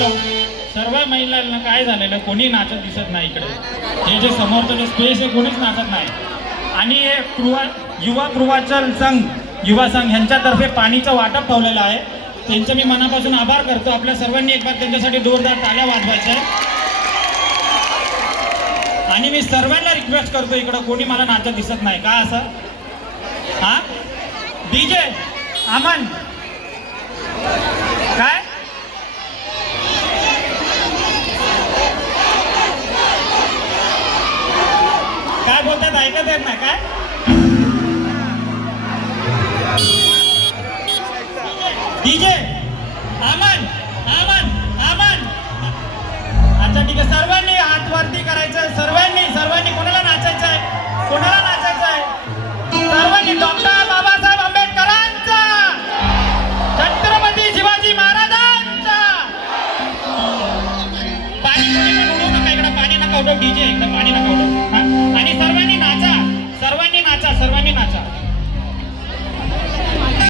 Hello, सर्व महिलांना काय झालेलं, कोणी नाचत दिसत नाही इकडे. हे जे समोरचं जे स्पेस आहे कोणीच नाचत नाही. आणि हे युवा पूर्वाचल संघ, युवा संघ यांच्यातर्फे पाणीचं वाटप ठेवलेलं आहे. त्यांचं मी मनापासून आभार करतो. आपल्या सर्वांनी एक बार त्यांच्यासाठी जोरदार टाळ्या वाजवायच्या. आणि मी सर्वांना रिक्वेस्ट करतो, इकडं कोणी मला नाचत दिसत नाही का असं. हा डीजे अमन काय काय बोलतात ऐकत येत नाही काय. डीजे अमन अमन अमन. अच्छा ठीक आहे, सर्वांनी हात वरती करायचं. सर्वांनी कोणाला नाचायचं आहे, कोणाला नाचायचं आहे. सर्वांनी डॉक्टर बाबासाहेब आंबेडकरांचा, छत्रपती शिवाजी महाराजांचा. पाणी उडवू नका इकडं, पाणी नका उडव. डीजे एकदा पाणी नका उडव. आणि सर्वांनी नाचा, सर्वांनी नाचा, सर्वांनी नाचा.